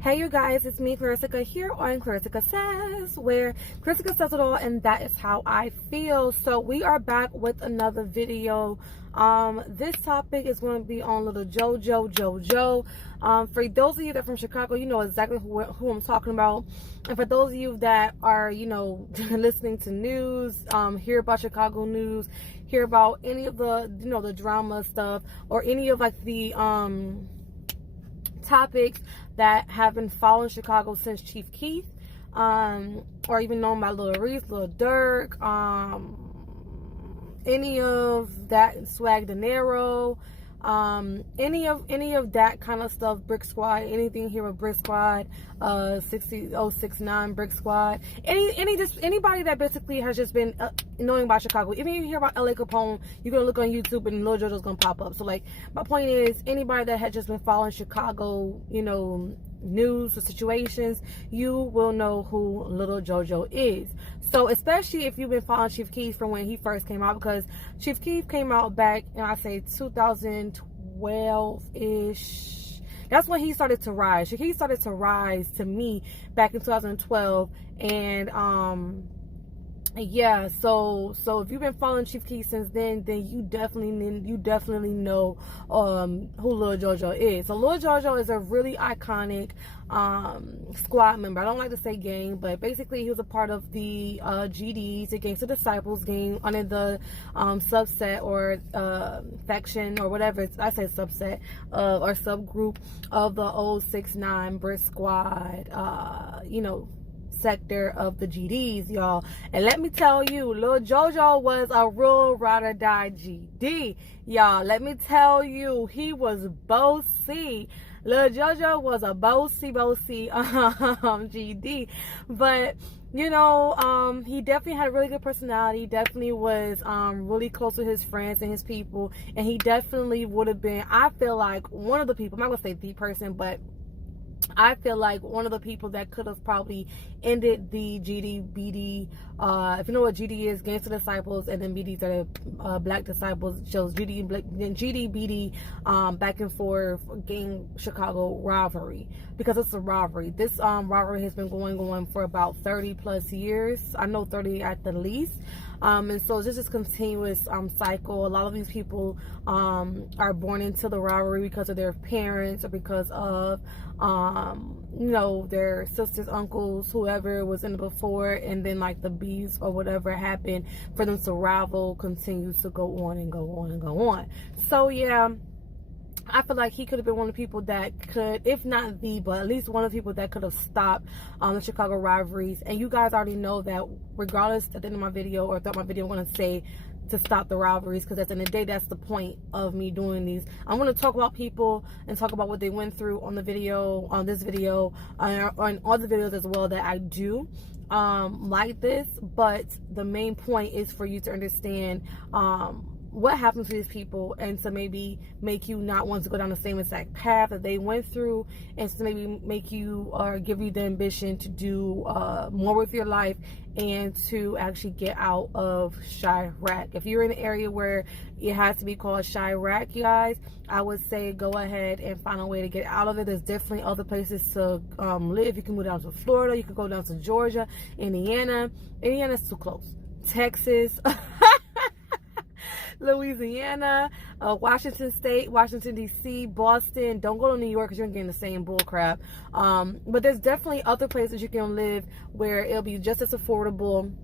Hey you guys, it's me Clarissa here on Clarissa Says, where Clarissa says it all and that is how I feel. So we are back with another video. This topic is going to be on Lil JOJo. For those of you that are from Chicago, you know exactly who I'm talking about. And for those of you that are, listening to news, hear about Chicago news, hear about any of the, the drama stuff, or any of like the topics that have been following Chicago since Chief Keef, or even known by Lil Reese, Lil Durk, any of that Swag De Niro, any of that kind of stuff, Brick Squad, anything here with Brick Squad, 60069 Brick Squad, anybody that basically has just been knowing about Chicago. Even if you hear about LA Capone, you're gonna look on YouTube and Lil JOJo's gonna pop up. So like, my point is, anybody that had just been following Chicago, news or situations, you will know who Lil JOJo is. So especially if you've been following Chief Keef from when he first came out, because Chief Keef came out back in, I say, 2012-ish. That's when he started to rise. He started to rise to me back in 2012. And yeah, so if you've been following Chief Keef since then you definitely know who Lil JOJo is. So Lil JOJo is a really iconic squad member. I don't like to say gang, but basically he was a part of the GDs, the Gangsta Disciples gang, under the subset or faction or whatever I say subset or subgroup of the old 6ix9ine Brick Squad, sector of the GDs, y'all. And let me tell you, Lil JOJo was a real ride or die GD, y'all. Let me tell you, he was bossy. Lil JOJo was a bossy GD, but he definitely had a really good personality. He definitely was really close with his friends and his people, and he definitely would have been, I feel like, one of the people, I'm not gonna say the person, but I feel like one of the people that could have probably ended the GD-BD, if you know what GD is, Gangsta Disciples, and then BDs are Black Disciples, shows GD-BD, back and forth gang Chicago rivalry, because it's a rivalry. This rivalry has been going on for about 30 plus years. I know 30 at the least. And so it's just this continuous cycle. A lot of these people are born into the rivalry because of their parents, or because of their sisters, uncles, whoever was in it before, and then like the bees or whatever happened for them to rival continues to go on and go on and go on. So yeah, I feel like he could have been one of the people that could, if not the, but at least one of the people that could have stopped the Chicago rivalries. And you guys already know that regardless, at the end of my video or throughout my video, I'm going to say to stop the rivalries, because at the end of the day, that's the point of me doing these. I'm going to talk about people and talk about what they went through on the video, on this video, on all the videos as well that I do like this. But the main point is for you to understand what happened to these people, and to maybe make you not want to go down the same exact path that they went through, and to maybe make you or give you the ambition to do more with your life, and to actually get out of Chirac. If you're in an area where it has to be called Chirac, you guys, I would say go ahead and find a way to get out of it. There's definitely other places to live. You can move down to Florida, you can go down to Georgia, Indiana's too close, Texas, Louisiana, Washington State, Washington D.C., Boston. Don't go to New York because you're getting the same bull crap. But there's definitely other places you can live where it'll be just as affordable,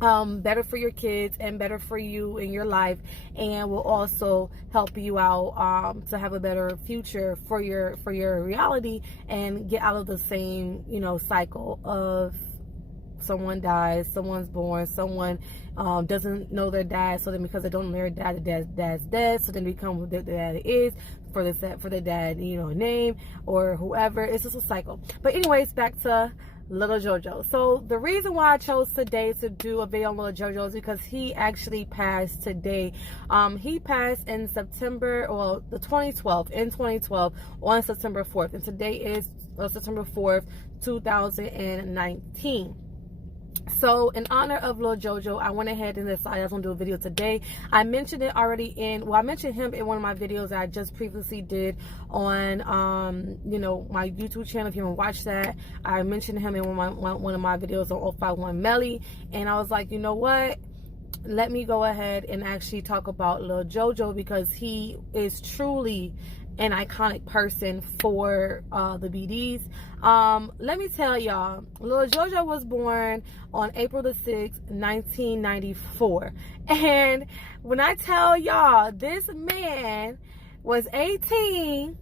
better for your kids and better for you in your life, and will also help you out to have a better future for your reality, and get out of the same cycle of someone dies, someone's born, someone doesn't know their dad, so then because they don't know their dad, the dad's dead, so then they become what their dad is for their dad, name or whoever. It's just a cycle. But anyways, back to Lil JOJo. So the reason why I chose today to do a video on Lil JOJo is because he actually passed today. He passed in September, well, in 2012 on September 4th, and today is September 4th, 2019. So in honor of Lil JOJo, I went ahead and decided I was going to do a video today. I mentioned it already I mentioned him in one of my videos that I just previously did on, my YouTube channel. If you haven't watched that, I mentioned him in one of my videos on 051 Melly. And I was like, you know what? Let me go ahead and actually talk about Lil JOJo, because he is truly an iconic person for the BDs. Let me tell y'all, Lil JOJo was born on April the 6th, 1994. And when I tell y'all, this man was 18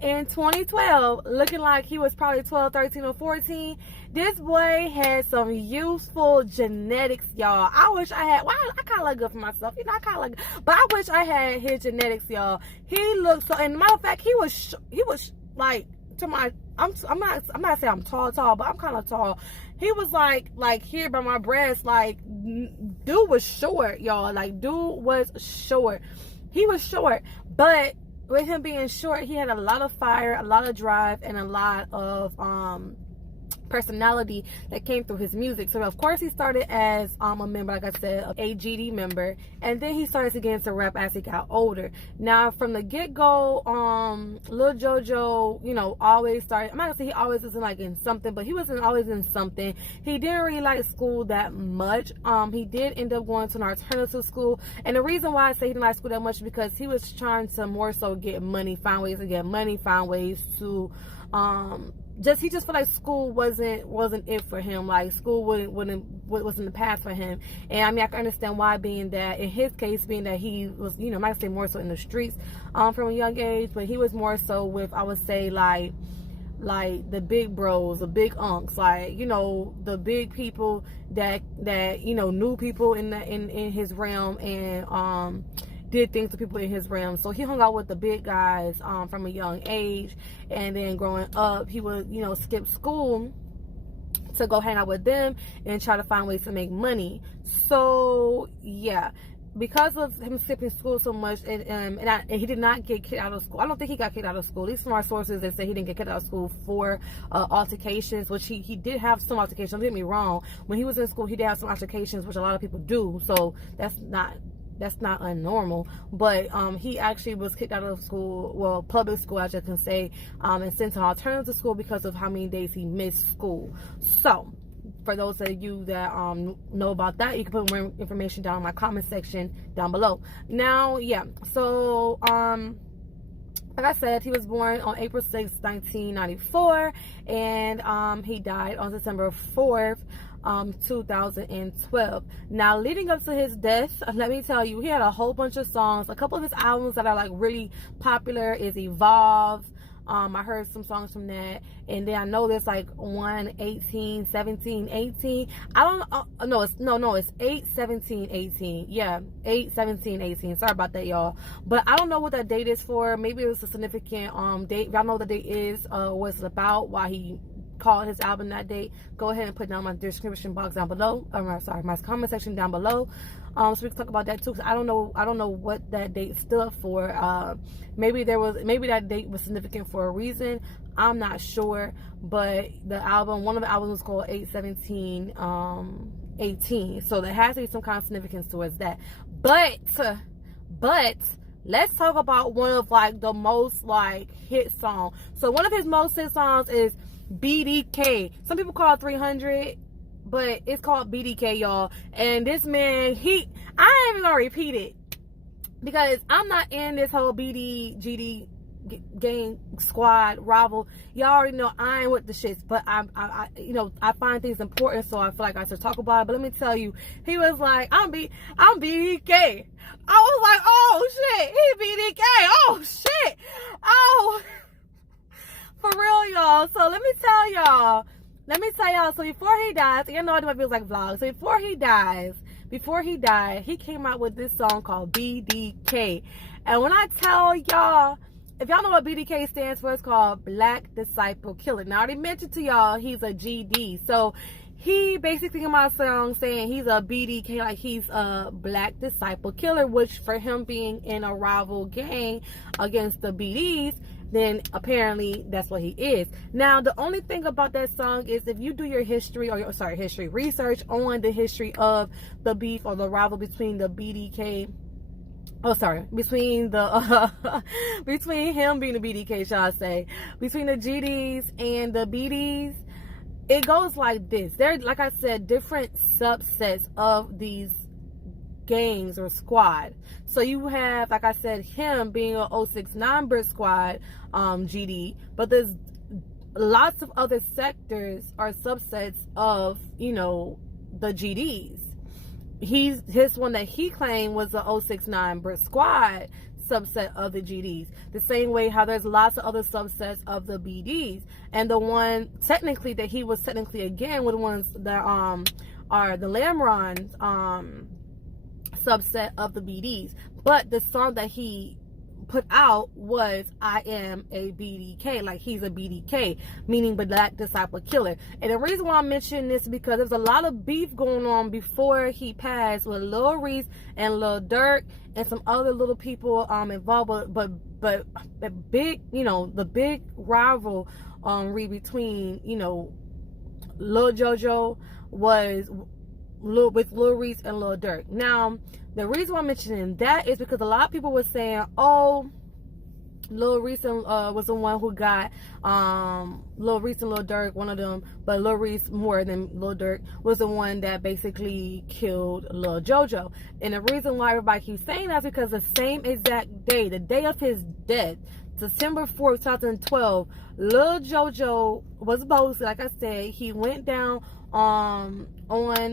in 2012, looking like he was probably 12, 13, or 14. This boy had some useful genetics, y'all. I wish I had, I kind of look good for myself. I kind of look good, but I wish I had his genetics, y'all. He looked so, and matter of fact, he was like, to my, I'm not saying I'm tall, but I'm kind of tall. He was like here by my breast. Like, dude was short, y'all. Like, dude was short. He was short, but with him being short, he had a lot of fire, a lot of drive, and a lot of personality that came through his music. So of course he started as a member, like I said, a GD member, and then he started to get into rap as he got older. Now from the get-go, Lil JOJo, always started, I'm not gonna say he always wasn't like in something, but he wasn't always in something. He didn't really like school that much. He did end up going to an alternative school, and the reason why I say he didn't like school that much is because he was trying to more so get money, find ways to get money, find ways to he just felt like school wasn't it for him. Like, school wasn't the path for him. And I mean, I can understand why, being that in his case, being that he was, I might say more so in the streets from a young age, but he was more so with, I would say, like the big bros, the big unks, like, the big people that knew people in his realm, and did things to people in his realm. So he hung out with the big guys from a young age, and then growing up, he would, skip school to go hang out with them and try to find ways to make money. So yeah, because of him skipping school so much, and he did not get kicked out of school. I don't think he got kicked out of school. At least from our sources, they say he didn't get kicked out of school for altercations, which he did have some altercations. Don't get me wrong. When he was in school, he did have some altercations, which a lot of people do. So that's not unnormal, but he actually was kicked out of school, well, public school, as you can say, and sent to alternative school because of how many days he missed school. So for those of you that know about that, you can put more information down in my comment section down below. Now, yeah, so like I said, he was born on April 6th, 1994, and he died on December 4th, 2012. Now, leading up to his death, let me tell you, he had a whole bunch of songs. A couple of his albums that are like really popular is Evolve. I heard some songs from that, and then I know there's like 1, 18, 17, 18. I don't know. It's 8, 17, 18. Yeah, 8, 17, 18. Sorry about that, y'all. But I don't know what that date is for. Maybe it was a significant date. If y'all know what the date is, what it's about, why he called his album that date, go ahead and put down my description box down below. My comment section down below. So we can talk about that too, because I don't know what that date stood for. Maybe that date was significant for a reason. I'm not sure. But one of the albums was called 817 18. So there has to be some kind of significance towards that. But let's talk about one of like the most like hit songs. So one of his most hit songs is BDK. Some people call it 300, but it's called BDK, y'all. And this man, I ain't even gonna repeat it, because I'm not in this whole GD gang squad rival. Y'all already know I ain't with the shits, but I find things important, so I feel like I should talk about it. But let me tell you, he was like, I'm BDK. I was like, oh shit, he BDK. Oh shit. Oh. For real, y'all. So let me tell y'all. So before he dies, you know, I do my videos like vlogs. So before he died, he came out with this song called BDK. And when I tell y'all, if y'all know what BDK stands for, it's called Black Disciple Killer. Now, I already mentioned to y'all he's a GD. So he basically came out a song saying he's a BDK, like he's a Black Disciple Killer, which for him being in a rival gang against the BDs, then apparently that's what he is. Now, the only thing about that song is if you do your history research on the history of the beef or the rival between the BDK. Between the between him being the BDK, shall I say, between the GDs and the BDs, it goes like this. There, like I said, different subsets of these gangs or squad. So you have, like I said, him being a 069 Brick Squad GD, but there's lots of other sectors or subsets of, you know, the GDs. His one that he claimed was the 069 Brick Squad subset of the GDs. The same way how there's lots of other subsets of the BDs. And the one technically that he was technically again with the ones that are the Lamron subset of the BDs. But the song that he put out was I am a BDK, like he's a BDK, meaning Black Disciple Killer. And the reason why I'm mentioning this is because there's a lot of beef going on before he passed with Lil Reese and Lil Durk and some other little people involved, but the big, you know, the big rivalry between, you know, Lil JOJo was with Lil Reese and Lil Durk. Now, the reason why I'm mentioning that is because a lot of people were saying, oh, Lil Reese was the one who got Lil Reese and Lil Durk, one of them, but Lil Reese more than Lil Durk was the one that basically killed Lil JOJo. And the reason why everybody keeps saying that is because the same exact day, the day of his death, September 4th, 2012, Lil JOJo was boasted. Like I said, he went down on,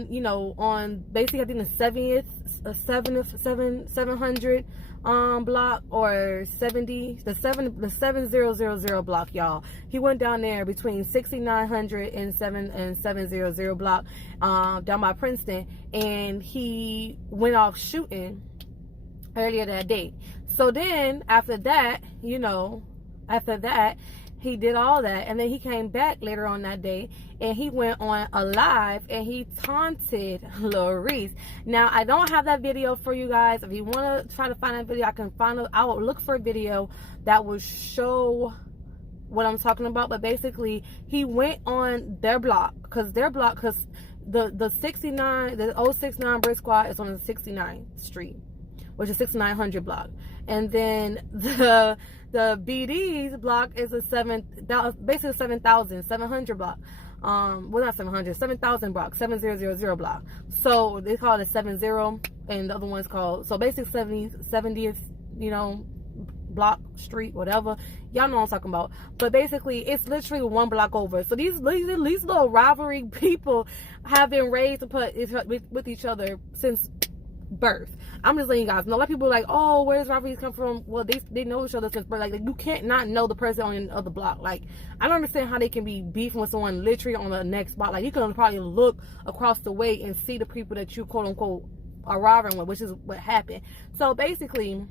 you know, on basically I think the 700 block or 70, the 7000 block, y'all. He went down there between 6900 and 700 block down by Princeton, and he went off shooting earlier that day. So then after that, you know, he did all that, and then he came back later on that day, and he went on a live, and he taunted Lil Reese. Now, I don't have that video for you guys. If you want to try to find that video, I will look for a video that will show what I'm talking about. But basically, he went on their block, because the 069 Brick Squad is on the 69th Street, which is 6900 block, and then the BD's block is a 7,700 block. Well, not 7,000 block, 7,000 block. So they call it a 70, and the other one's called, so basically 70th, you know, block, street, whatever. Y'all know what I'm talking about. But basically, it's literally one block over. So these little rivalry people have been raised to put with each other since birth. I'm just letting you guys know. A lot of people are like, oh, where does rivalries come from? Well, they know each other since birth. Like, you can't not know the person on the other block. Like, I don't understand how they can be beefing with someone literally on the next block. Like, you can probably look across the way and see the people that you quote unquote are rivaling with, which is what happened. So basically,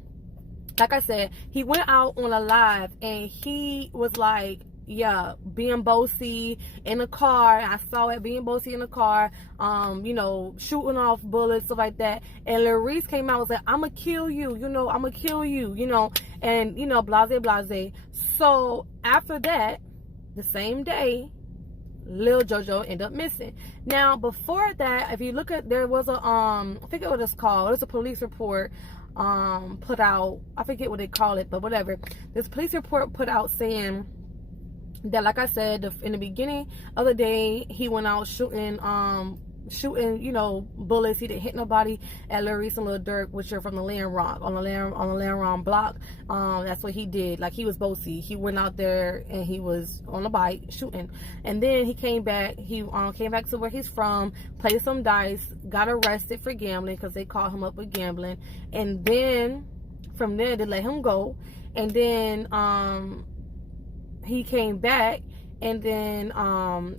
like I said, he went out on a live and he was like, yeah, being bossy in the car. I saw it, being bossy in the car, you know, shooting off bullets, stuff like that. And Lil Reese came out and was like, I'ma kill you, you know, I'ma kill you, you know, and, you know, blase, blase. So after that, the same day, Lil JOJo ended up missing. Now, before that, if you look at, there was a, I forget what it's called. It's a police report put out. I forget what they call it, but whatever. This police report put out saying that, like I said, in the beginning of the day, he went out shooting, you know, bullets. He didn't hit nobody at Lil Reese and Lil Durk, which are from the Lamron, on the Lamron block. That's what he did. Like, he was bossy. He went out there and he was on a bike shooting. And then he came back. He came back to where he's from, played some dice, got arrested for gambling because they caught him up with gambling. And then from there, they let him go. And then he came back, and then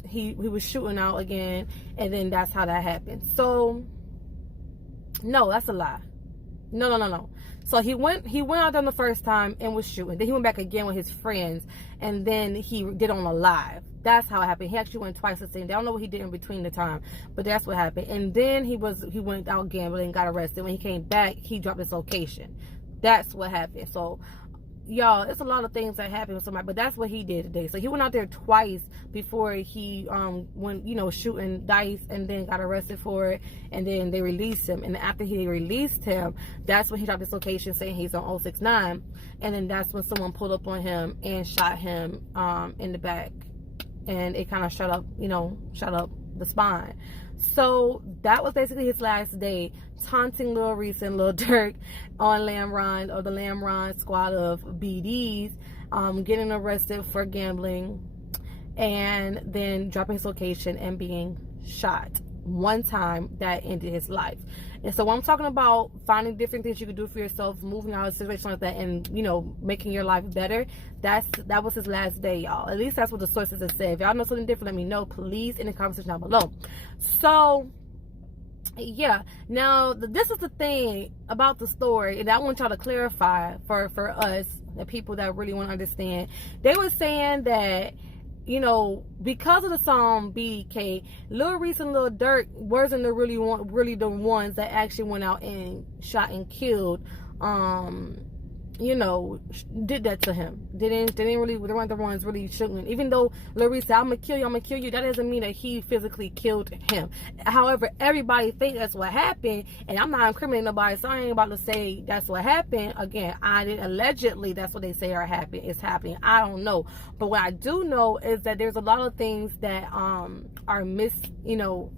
he was shooting out again, and then that's how that happened. So no, that's a lie. No. So he went out there the first time and was shooting. Then he went back again with his friends, and then he did on a live. That's how it happened. He actually went twice the same day. I don't know what he did in between the time, but that's what happened. And then he went out gambling, got arrested. When he came back, he dropped his location. That's what happened. So y'all, it's a lot of things that happen with somebody, but that's what he did today. So he went out there twice before he went, you know, shooting dice, and then got arrested for it, and then they released him. And after he released him, that's when he dropped his location saying he's on 069, and then that's when someone pulled up on him and shot him in the back, and it kind of shut up the spine. So that was basically his last day, taunting Lil Reese and Lil Durk on Lamron, or the Lamron squad of BDs, getting arrested for gambling, and then dropping his location and being shot one time. That ended his life. And so when I'm talking about finding different things you can do for yourself, moving out of a situation like that, and, you know, making your life better, that was his last day, y'all. At least that's what the sources have said. If y'all know something different, let me know, please, in the comment section down below. So yeah, now this is the thing about the story, and I want y'all to clarify for us, the people that really want to understand. They were saying that, you know, because of the song BDK, Lil Reese and Lil Durk wasn't really the ones that actually went out and shot and killed, you know, did that to him. They weren't the ones really shooting. Even though Lil Reese said, I'm gonna kill you, that doesn't mean that he physically killed him. However, everybody thinks that's what happened, and I'm not incriminating nobody, so I ain't about to say that's what happened. Again, allegedly, that's what they say is happening. I don't know. But what I do know is that there's a lot of things that are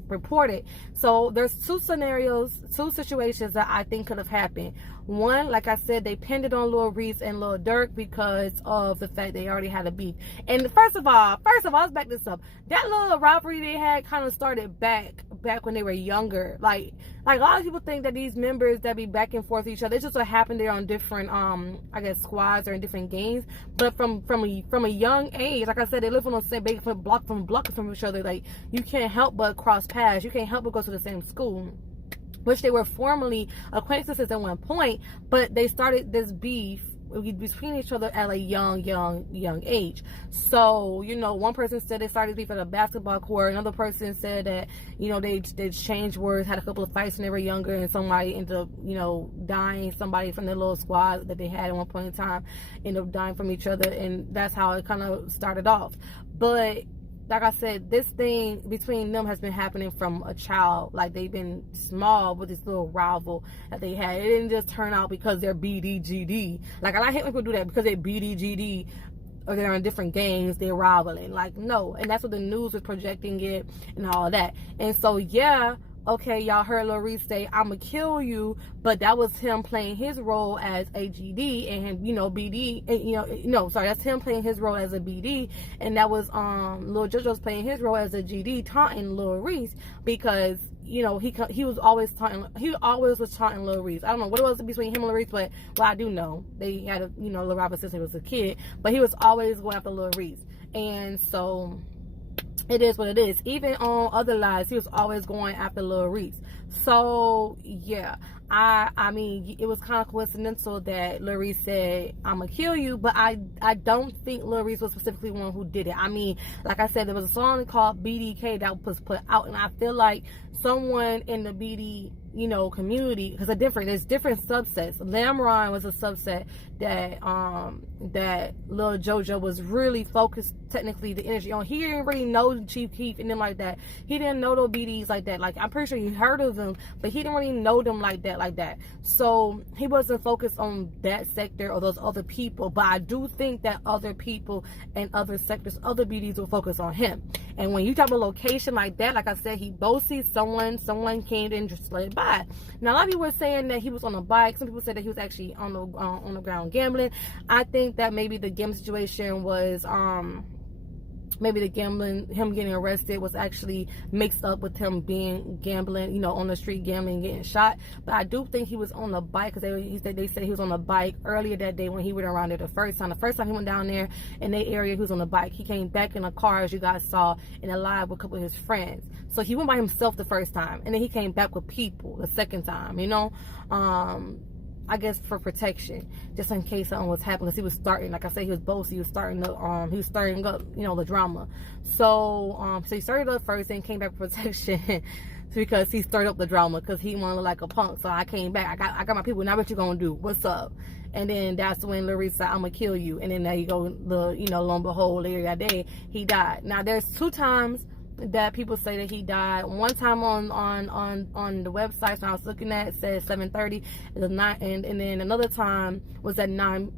reported. So there's two situations that I think could have happened. One, like I said, they pinned it on Lil Reese and Lil Durk because of the fact they already had a beef. And first of all, let's back this up. That little rivalry they had kind of started back when they were younger. Like a lot of people think that these members that be back and forth with each other, it just so happened they're on different I guess squads or in different games. But from a young age, like I said, they live on the same block from each other. Like, you can't help but cross paths. You can't help but go to the same school, which they were formerly acquaintances at one point, but they started this beef between each other at a young age. So, you know, one person said they started beef at a basketball court. Another person said that, you know, they changed words, had a couple of fights when they were younger, and somebody ended up, you know, dying. Somebody from their little squad that they had at one point in time ended up dying from each other, and that's how it kind of started off. But like I said, this thing between them has been happening from a child. Like, they've been small with this little rival that they had. It didn't just turn out because they're BDGD. Like, I hate when people do that because they're BDGD or they're in different games, they're rivaling. Like, no. And that's what the news was projecting it and all that. And so, yeah, okay, y'all heard Lil Reese say, I'ma kill you, but that was him playing his role as a GD, and, you know, BD, and, that's him playing his role as a BD, and that was Lil JOJo's playing his role as a GD, taunting Lil Reese, because, you know, he was always taunting Lil Reese. I don't know what it was between him and Lil Reese, but I do know they had a, you know, Lil Robert since he was a kid, but he was always going after Lil Reese. And so it is what it is. Even on other lives, he was always going after Lil Reese. So yeah, I mean, it was kind of coincidental that Lil Reese said, I'ma kill you, but I don't think Lil Reese was specifically one who did it. I mean, like I said, there was a song called BDK that was put out, and I feel like someone in the BD, you know, community, because there's different subsets. Lamron was a subset that Lil JOJo was really focused, technically, the energy on. He didn't really know Chief Keef and them like that. He didn't know those BDs like that. Like, I'm pretty sure he heard of them, but he didn't really know them like that. So he wasn't focused on that sector or those other people. But I do think that other people and other sectors, other BDs will focus on him. And when you talk about location like that, like I said, he both sees someone came in just slid by. Now, a lot of people were saying that he was on a bike. Some people said that he was actually on the ground gambling. I think that maybe the gambling situation was maybe the him getting arrested was actually mixed up with him being gambling, you know, on the street gambling and getting shot. But I do think he was on the bike, because they said he was on the bike earlier that day when he went around there the first time. The first time he went down there in that area, he was on the bike. He came back in a car, as you guys saw, in a live with a couple of his friends. So he went by himself the first time, and then he came back with people the second time, you know. I guess for protection, just in case something was happening, because he was starting, like I said, he was boasty, he was starting up, you know, the drama. So he started up first and came back for protection because he started up the drama, because he wanted to look like a punk. So I came back, I got my people. Now what you gonna do? What's up? And then that's when Lil Reese said, I'm gonna kill you. And then there you go, lo and behold, later that day, he died. Now there's 2 times that people say that he died. One time on the website, so I was looking at, it says 7:30, and then another time was at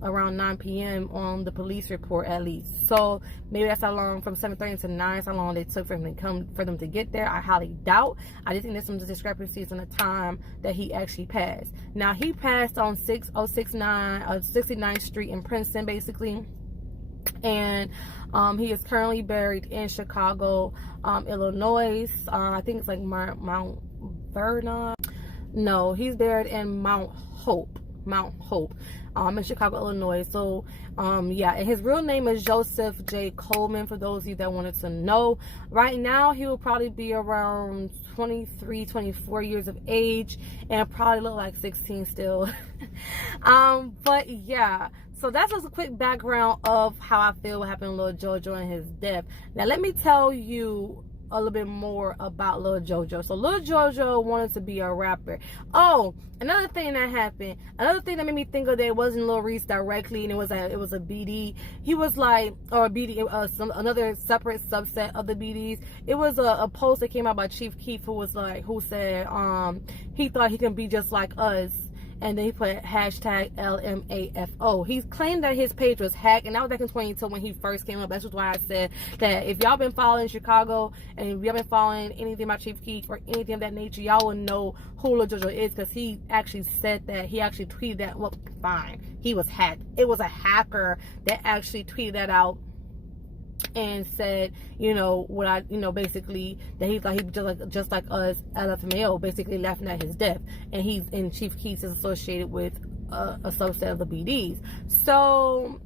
around 9 p.m. on the police report, at least. So maybe that's how long, from 7:30 to 9, that's how long it took for them to get there. I highly doubt. I just think there's some discrepancies in the time that he actually passed. Now he passed on 69th Street in Princeton, basically. And he is currently buried in Chicago, Illinois. I think it's like Mount Vernon. No, he's buried in Mount Hope, in Chicago, Illinois. So yeah, and his real name is Joseph J. Coleman, for those of you that wanted to know. Right now he will probably be around 23, 24 years of age, and probably look like 16 still. But yeah, so that's just a quick background of how I feel what happened to Lil JOJo and his death. Now let me tell you a little bit more about Lil JOJo. So Lil JOJo wanted to be a rapper. Oh, another thing that happened, another thing that made me think of that, it wasn't Lil Reese directly, and it was a BD. He was like, or a BD, another separate subset of the BDs. It was a post that came out by Chief Keef, who said he thought he can be just like us. And then he put hashtag LMAFO. He claimed that his page was hacked, and that was back in 2022 when he first came up. That's why I said that if y'all been following Chicago, and if y'all been following anything about Chief Keef or anything of that nature, y'all will know who Lil JOJo is, because he actually said that. He actually tweeted that. Well, fine, he was hacked. It was a hacker that actually tweeted that out and said, basically that he thought he was just like us, LFMAO, basically laughing at his death. And Chief Keef is associated with a subset of the BDs. So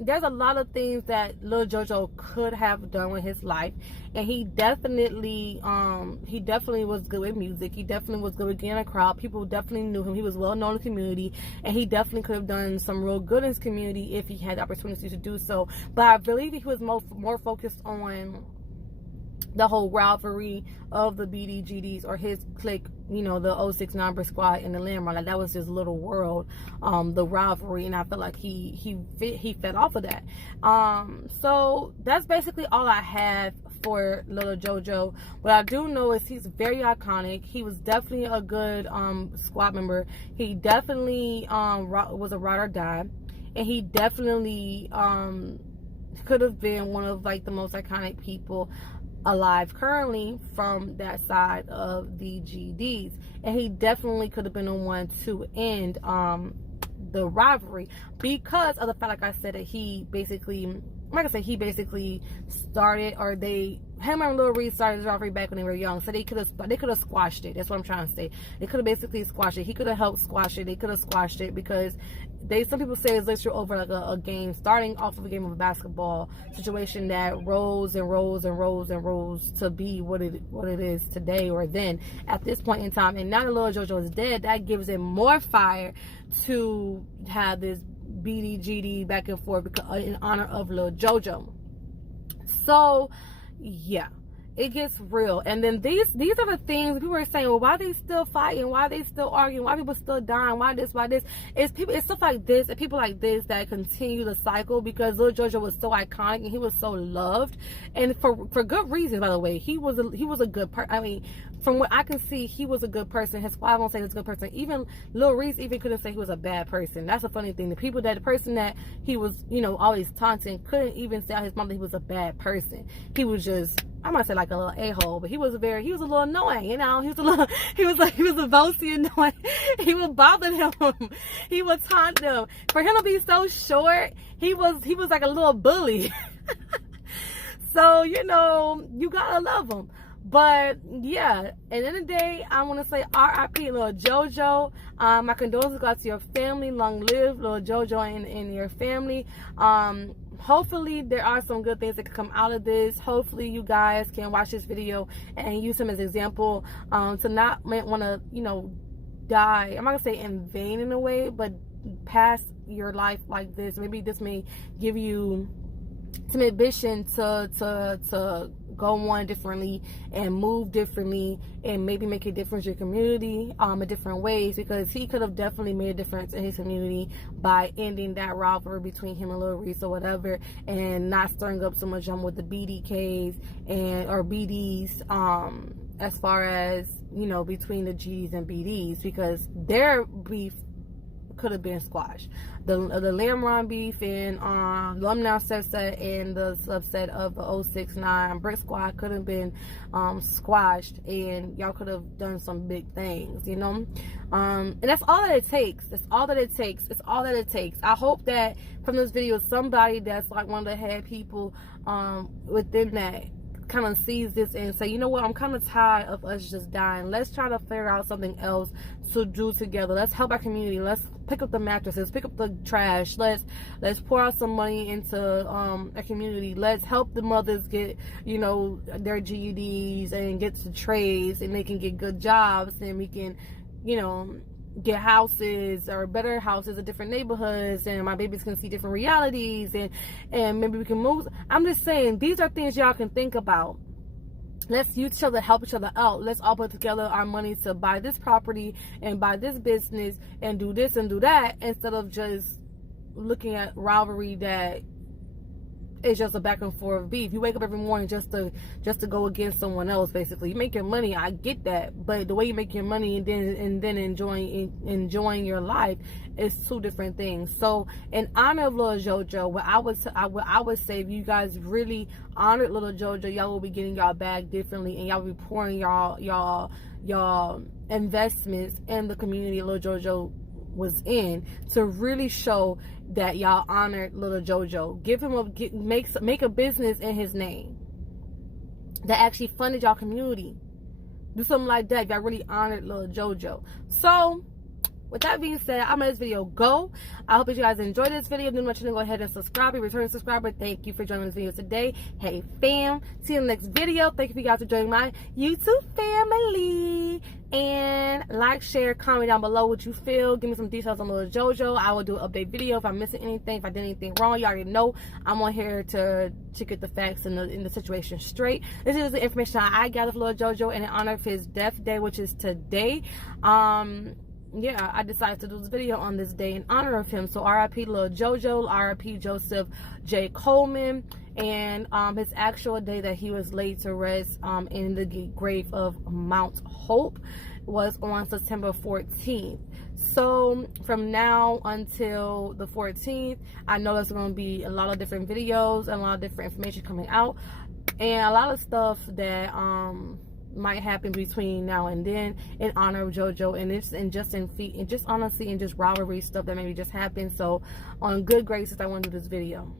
there's a lot of things that Lil JOJo could have done with his life, and he definitely was good with music. He definitely was good with getting a crowd. People definitely knew him. He was well known in the community, and he definitely could have done some real good in his community if he had the opportunity to do so. But I believe he was more focused on the whole rivalry of the BDGDs, or his clique, the 06 number squad and the Landmark. Like, that was his little world, the rivalry, and I felt like he fed off of that. So that's basically all I have for Lil JOJo. What I do know is he's very iconic. He was definitely a good squad member. He definitely was a ride or die, and he definitely could have been one of like the most iconic people alive currently from that side of the GDs, and he definitely could have been the one to end the rivalry, because of the fact, like I said, that he basically started, or him and Lil Reese started the rivalry back when they were young, so they could have squashed it. That's what I'm trying to say. They could have basically squashed it. He could have helped squash it. They could have squashed it, because some people say it's literally over like a game, starting off of a game of a basketball situation that rose and rose and rose and rose to be what it is today, or then at this point in time. And now that Lil JOJo is dead, that gives it more fire to have this BDGD back and forth in honor of Lil JOJo. So yeah, it gets real. And then these are the things people are saying, well, why are they still fighting? Why are they still arguing? Why are people still dying? Why this? It's stuff like this and people like this that continue the cycle, because Lil JOJo was so iconic and he was so loved, and for good reasons, by the way. He was a good person. I mean, from what I can see, he was a good person. His wife won't say he was a good person. Even Lil Reese even couldn't say he was a bad person. That's a funny thing. The person that he was, always taunting, couldn't even say out his mom that he was a bad person. He was just, I might say like a little a-hole, but he was a little annoying, He was a bossy annoying. He would bother them. He would taunt them. For him to be so short, he was like a little bully. So, you gotta love him. But yeah, at the end of the day, I want to say R.I.P. Lil JOJo. My condolences go out to your family. Long live Lil JOJo and your family. Hopefully there are some good things that can come out of this. Hopefully you guys can watch this video and use him as an example, to not want to, die. I'm not gonna say in vain in a way, but pass your life like this. Maybe this may give you some ambition to go on differently and move differently and maybe make a difference in your community in different ways, because he could have definitely made a difference in his community by ending that rivalry between him and Lil Reese or whatever, and not stirring up so much with the BDKs or BDs, as far as, you know, between the G's and BDs, because their beef could have been squashed. The Lamron beef and Alumni subset and the subset of the 069 Brick Squad could have been squashed, and y'all could have done some big things, you know. And that's all that it takes. That's all that it takes. It's all that it takes. I hope that from this video, somebody that's like one of the head people within that kind of sees this and say, you know what, I'm kind of tired of us just dying. Let's try to figure out something else to do together. Let's help our community. Let's pick up the mattresses, pick up the trash. Let's pour out some money into our community. Let's help the mothers get, you know, their GEDs and get to trades, and they can get good jobs, and we can, you know, get houses or better houses in different neighborhoods, and my babies can see different realities, and maybe we can move. I'm just saying, these are things y'all can think about. Let's use each other, help each other out. Let's all put together our money to buy this property and buy this business and do this and do that, instead of just looking at rivalry that is just a back and forth beef. You wake up every morning just to go against someone else. Basically, you make your money, I get that, but the way you make your money and then enjoying your life is two different things. So in honor of Lil JOJo, what I would say, if you guys really honored Lil JOJo, y'all will be getting y'all bag differently, and y'all will be pouring y'all investments in the community Lil JOJo was in, to really show that y'all honored Lil JOJo. Give him make a business in his name that actually funded y'all community. Do something like that if y'all really honored Lil JOJo. So with that being said, I'm gonna let this video go. I hope that you guys enjoyed this video. If you want to go ahead and subscribe. Be a returning subscriber. Thank you for joining this video today. Hey fam, see you in the next video. Thank you for you guys for joining my YouTube family. And like, share, comment down below what you feel. Give me some details on Lil JOJo. I will do an update video if I'm missing anything, if I did anything wrong. You already know I'm on here to get the facts and the situation straight. This is the information I gathered for Lil JOJo in honor of his death day, which is today. Yeah, I decided to do this video on this day in honor of him. So R.I.P. Lil JOJo, R.I.P. Joseph J. Coleman, and his actual day that he was laid to rest in the grave of Mount Hope was on September 14th. So from now until the 14th, I know there's going to be a lot of different videos and a lot of different information coming out, and a lot of stuff that might happen between now and then in honor of JoJo, and just honestly and just rivalry stuff that maybe just happened. So on good graces, I want to do this video.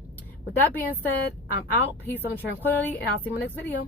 With that being said, I'm out. Peace, love, and tranquility, and I'll see you in my next video.